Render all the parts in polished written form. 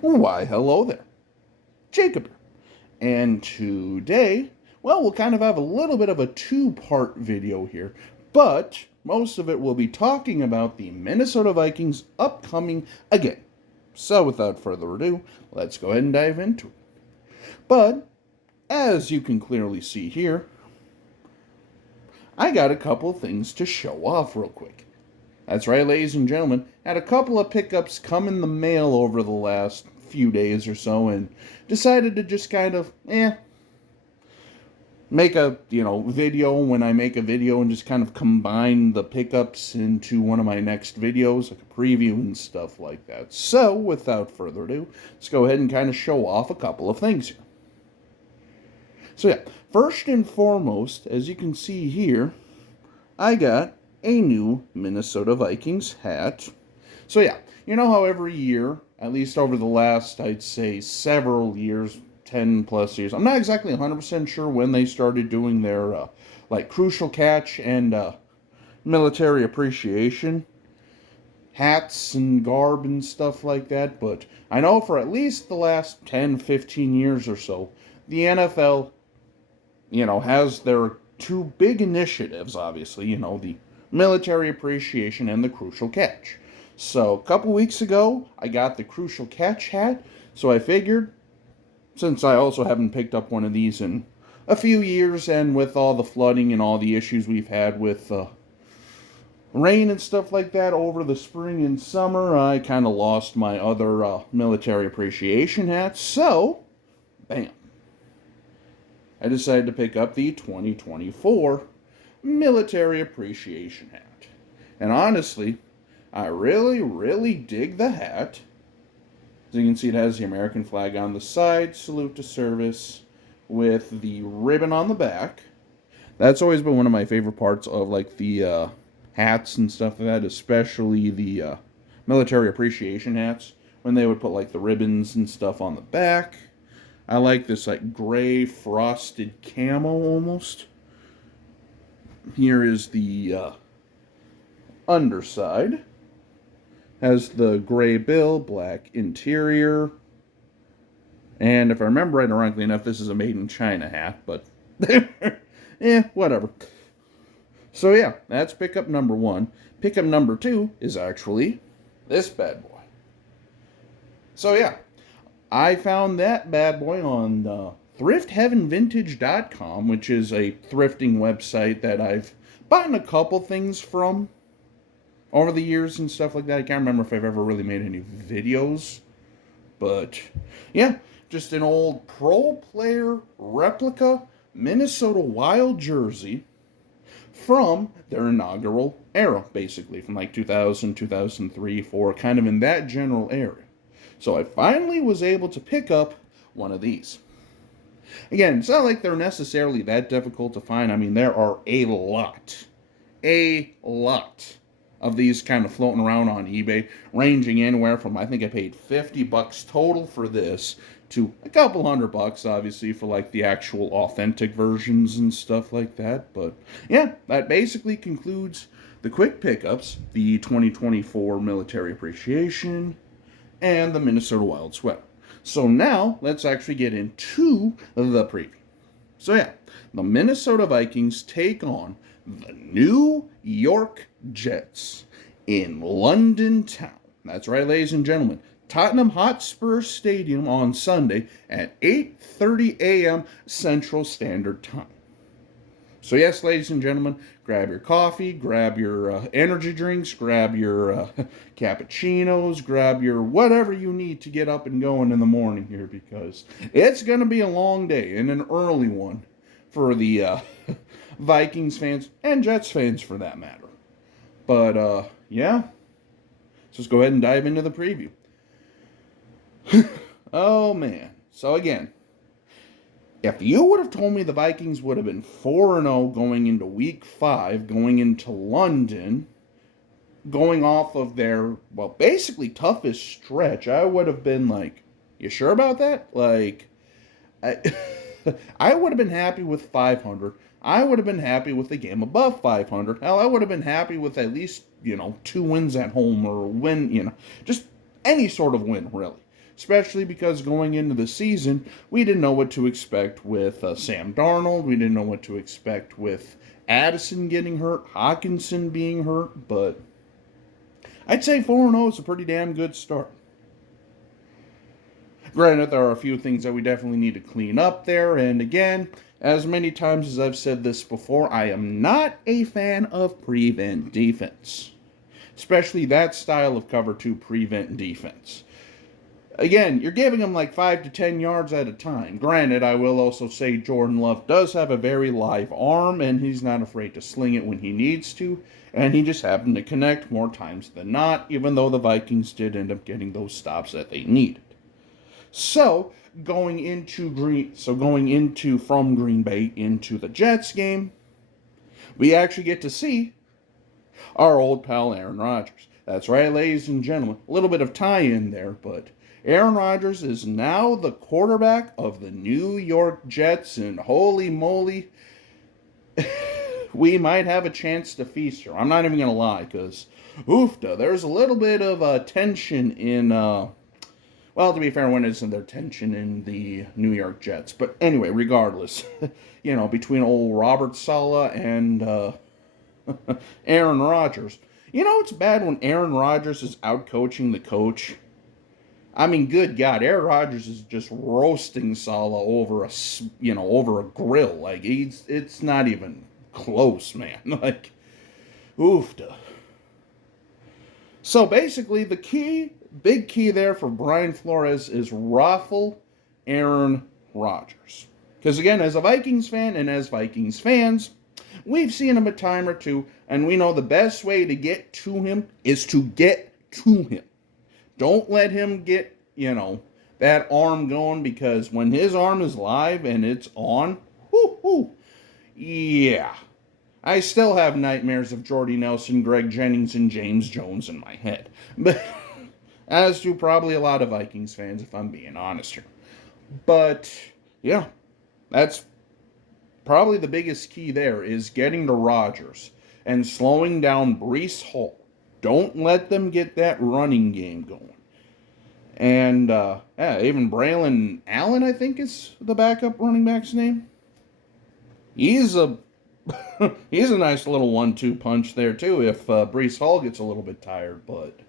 Why, hello there. Jacob here. And today, well, we'll kind of have a little bit of a two-part video here, but most of it will be talking about the Minnesota Vikings upcoming again. So without further ado, let's go ahead and dive into it. But, as you can clearly see here, I got a couple things to show off real quick. That's right, ladies and gentlemen, had a couple of pickups come in the mail over the last few days or so and decided to just kind of, make a, video when I make a video and just kind of combine the pickups into one of my next videos, like a preview and stuff like that. So, without further ado, let's go ahead and kind of show off a couple of things here. So yeah, first and foremost, as you can see here, I got a new Minnesota Vikings hat. So yeah, you know how every year, at least over the last, I'd say, several years, 10 plus years, I'm not exactly 100% sure when they started doing their, crucial catch and military appreciation hats and garb and stuff like that, but I know for at least the last 10, 15 years or so, the NFL, has their two big initiatives, obviously, the military appreciation and the crucial catch. So a couple weeks ago, I got the crucial catch hat, so I figured, since I also haven't picked up one of these in a few years, and with all the flooding and all the issues we've had with rain and stuff like that over the spring and summer, I kind of lost my other military appreciation hats, so, bam. I decided to pick up the 2024 military appreciation hat. And honestly, I really, really dig the hat. As you can see, it has the American flag on the side, salute to service, with the ribbon on the back. That's always been one of my favorite parts of the hats and stuff like that, especially the military appreciation hats, when they would put the ribbons and stuff on the back. I like this gray frosted camo almost. Here is the underside. Has the gray bill, black interior. And if I remember right, ironically enough, this is a made in China hat, but whatever. So yeah, that's pickup number one. Pickup number two is actually this bad boy. So yeah, I found that bad boy on thriftheavenvintage.com, which is a thrifting website that I've bought a couple things from over the years and stuff like that. I can't remember if I've ever really made any videos, but yeah, just an old Pro Player replica Minnesota Wild jersey from their inaugural era, basically, from 2000, 2003, 4, kind of in that general area. So I finally was able to pick up one of these. Again, it's not like they're necessarily that difficult to find. I mean, there are a lot of these kind of floating around on eBay, ranging anywhere from, I think I paid $50 total for this, to a couple $100, obviously, for the actual authentic versions and stuff like that. But yeah, that basically concludes the quick pickups, the 2024 military appreciation, and the Minnesota Wild sweater. So now, let's actually get into the preview. So yeah, the Minnesota Vikings take on the New York Jets in London town. That's right, ladies and gentlemen. Tottenham Hotspur Stadium on Sunday at 8:30 a.m. Central Standard Time. So yes, ladies and gentlemen, grab your coffee, grab your energy drinks, grab your cappuccinos, grab your whatever you need to get up and going in the morning here, because it's going to be a long day and an early one for the Vikings fans and Jets fans for that matter. But yeah, let's just go ahead and dive into the preview. Oh man. So again, if you would have told me the Vikings would have been 4-0 going into week 5, going into London, going off of their, basically toughest stretch, I would have been like, you sure about that? I would have been happy with 500. I would have been happy with a game above 500. Hell, I would have been happy with at least, 2 wins at home or a win, just any sort of win, really. especially because going into the season, we didn't know what to expect with Sam Darnold. We didn't know what to expect with Addison getting hurt, Hawkinson being hurt, but I'd say 4-0 is a pretty damn good start. Granted, there are a few things that we definitely need to clean up there, and again, as many times as I've said this before, I am not a fan of prevent defense. Especially that style of cover 2 prevent defense. Again, you're giving them like 5 to 10 yards at a time. Granted, I will also say Jordan Love does have a very live arm, and he's not afraid to sling it when he needs to, and he just happened to connect more times than not, even though the Vikings did end up getting those stops that they needed. So, going into from Green Bay into the Jets game, we actually get to see our old pal Aaron Rodgers. That's right, ladies and gentlemen. A little bit of tie-in there, but Aaron Rodgers is now the quarterback of the New York Jets, and holy moly, we might have a chance to feast here. I'm not even going to lie, because, oofda, there's a little bit of tension in, well, to be fair, when isn't there tension in the New York Jets? But anyway, regardless, between old Robert Saleh and Aaron Rodgers. It's bad when Aaron Rodgers is out coaching the coach. I mean, good God, Aaron Rodgers is just roasting Saleh over a grill. Like, it's not even close, man. Like, oofda. So basically, the big key there for Brian Flores is ruffle Aaron Rodgers. Because again, as a Vikings fan and as Vikings fans, we've seen him a time or two, and we know the best way to get to him is to get to him. Don't let him get, that arm going, because when his arm is live and it's on, yeah. I still have nightmares of Jordy Nelson, Greg Jennings, and James Jones in my head. But as do probably a lot of Vikings fans, if I'm being honest here. But, yeah, that's probably the biggest key there, is getting to Rodgers and slowing down Breece Hall. Don't let them get that running game going. And, even Braylon Allen, I think is the backup running back's name. He's a nice little 1-2 punch there, too, if Breece Hall gets a little bit tired. But,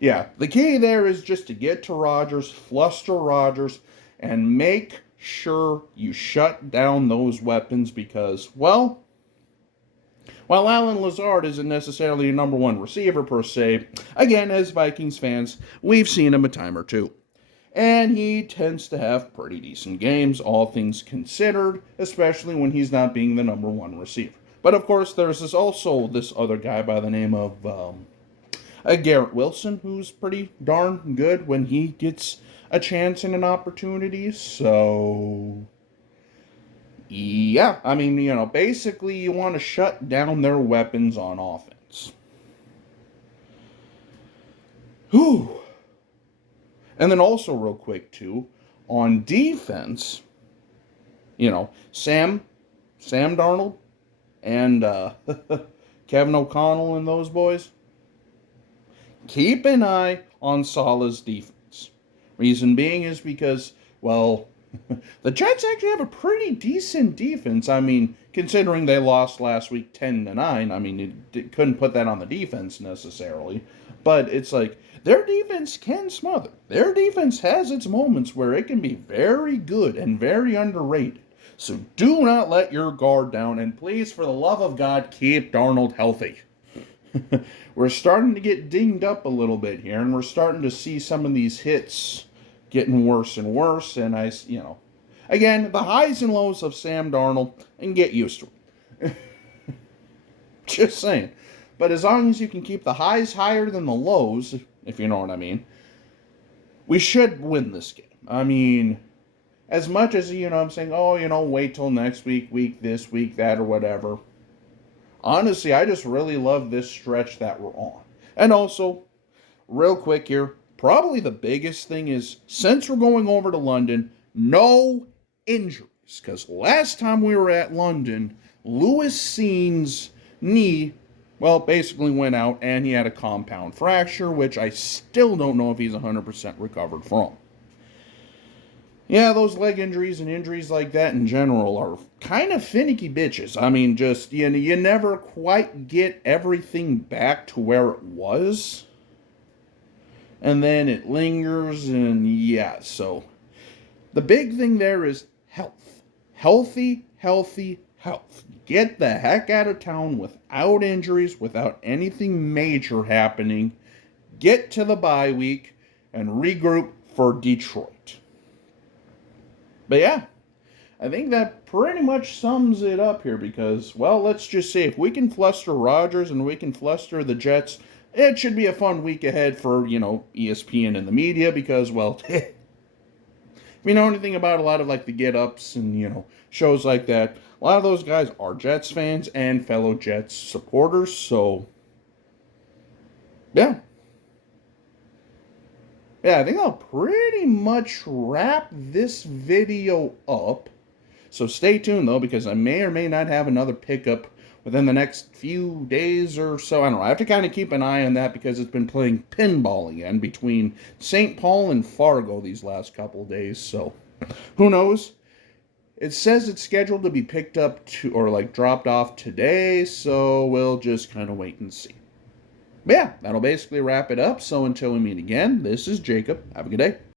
yeah, the key there is just to get to Rodgers, fluster Rodgers, and make sure you shut down those weapons, because, well, while Allen Lazard isn't necessarily a number one receiver per se, again, as Vikings fans, we've seen him a time or two. And he tends to have pretty decent games, all things considered, especially when he's not being the number one receiver. But of course, there's also this other guy by the name of Garrett Wilson, who's pretty darn good when he gets a chance and an opportunity. So, yeah, I mean, basically you want to shut down their weapons on offense. Whew. And then also real quick, too, on defense, Sam Darnold and Kevin O'Connell and those boys, keep an eye on Saleh's defense. Reason being is because, well, the Jets actually have a pretty decent defense. I mean, considering they lost last week 10-9, I mean, it couldn't put that on the defense necessarily. But it's like, their defense can smother. Their defense has its moments where it can be very good and very underrated. So do not let your guard down, and please, for the love of God, keep Darnold healthy. We're starting to get dinged up a little bit here, and we're starting to see some of these hits getting worse and worse, and again, the highs and lows of Sam Darnold, and get used to it. Just saying. But as long as you can keep the highs higher than the lows, if you know what I mean, we should win this game. I mean, as much as, I'm saying, wait till next week, this, week, that, or whatever. Honestly, I just really love this stretch that we're on. And also, real quick here, probably the biggest thing is, since we're going over to London, no injuries. Because last time we were at London, Lewis Seen's knee Well, basically went out and he had a compound fracture, which I still don't know if he's 100% recovered from. Yeah, those leg injuries and injuries like that in general are kind of finicky bitches. I mean, just, you never quite get everything back to where it was. And then it lingers, and yeah, so the big thing there is health. Healthy, healthy, health. Get the heck out of town without injuries, without anything major happening. Get to the bye week and regroup for Detroit. But yeah, I think that pretty much sums it up here because, well, let's just say if we can fluster Rodgers and we can fluster the Jets, it should be a fun week ahead for, ESPN and the media because, well, if you know anything about a lot of like the get-ups and, shows like that, a lot of those guys are Jets fans and fellow Jets supporters, so yeah. Yeah, I think I'll pretty much wrap this video up. So stay tuned, though, because I may or may not have another pickup within the next few days or so. I don't know. I have to kind of keep an eye on that because it's been playing pinball again between St. Paul and Fargo these last couple of days. So who knows? It says it's scheduled to be picked up or like dropped off today. So we'll just kind of wait and see. But yeah, that'll basically wrap it up. So until we meet again, this is Jacob. Have a good day.